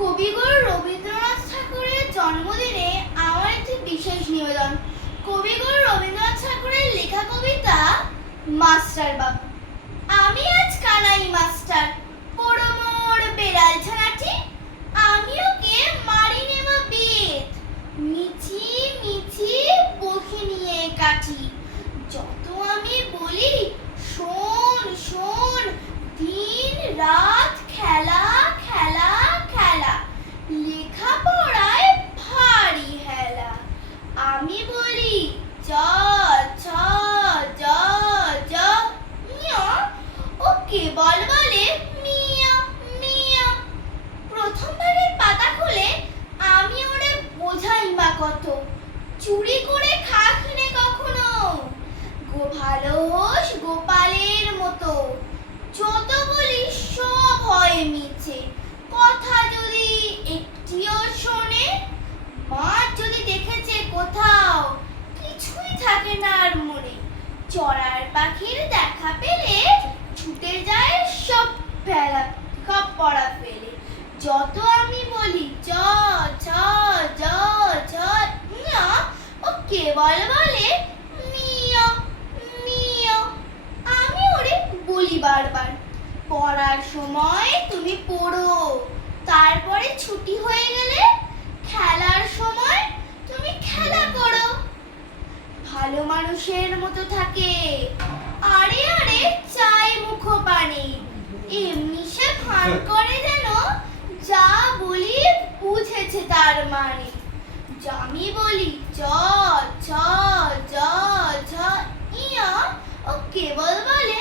কবিগুরু রবীন্দ্রনাথ ঠাকুরের জন্মদিনে আমার একটি বিশেষ নিবেদন। কবিগুরু রবীন্দ্রনাথ ঠাকুরের লেখা কবিতা মাস্টার বাবু। আমি আজ কানাই মাস্টার, পোড়ো মোর বেড়াল ছানাটি, আমি ওকে মারি নেওয়া বেত, মিছি মিছি বহি নিয়ে কাটি। যত আমি বলি শোন শোন, দিন রাত খেলা খেলা খেলা, লেখাপড়ায় ভারী হেলা। আমি বলি চ ছ জ জ মিয়া, ও কেবল বলে মিয়া মিয়া। প্রথমবারের পাতা খুলে আমি ওরে বোঝাই বা কত, চুরি করে খাস নে কখনো, ভালো হোস গোপালের মতো। যত বলি সব হয় মিছে, কথা যদি একটিও শোনে। মা যদি দেখেছে কোথাও, কিছুই থাকে না আর মনে। চড়ার পাখির দেখা পেলে ছুটে যায় সব ফেলা, সব পড়া ফেলে। যত আমি বলি চ ছ জ ঝ ঞ, ও কেবল বলে মিয়া মিয়া। আমি ওরে বলি বারবার, পড়ার সময় তুমি পড়ো, তারপরে ছুটি হয়ে গেলে খেলার সময় তুমি খেলা করো। ভালো মানুষের মতো থাকে, আরে আরে চাই মুখ পানে, এমনি সে ভান করে যেন যা বলি বুঝেছে তার মানে। আমি বলি চ ছ জ ঝ ইয়া, ও কেবল বলে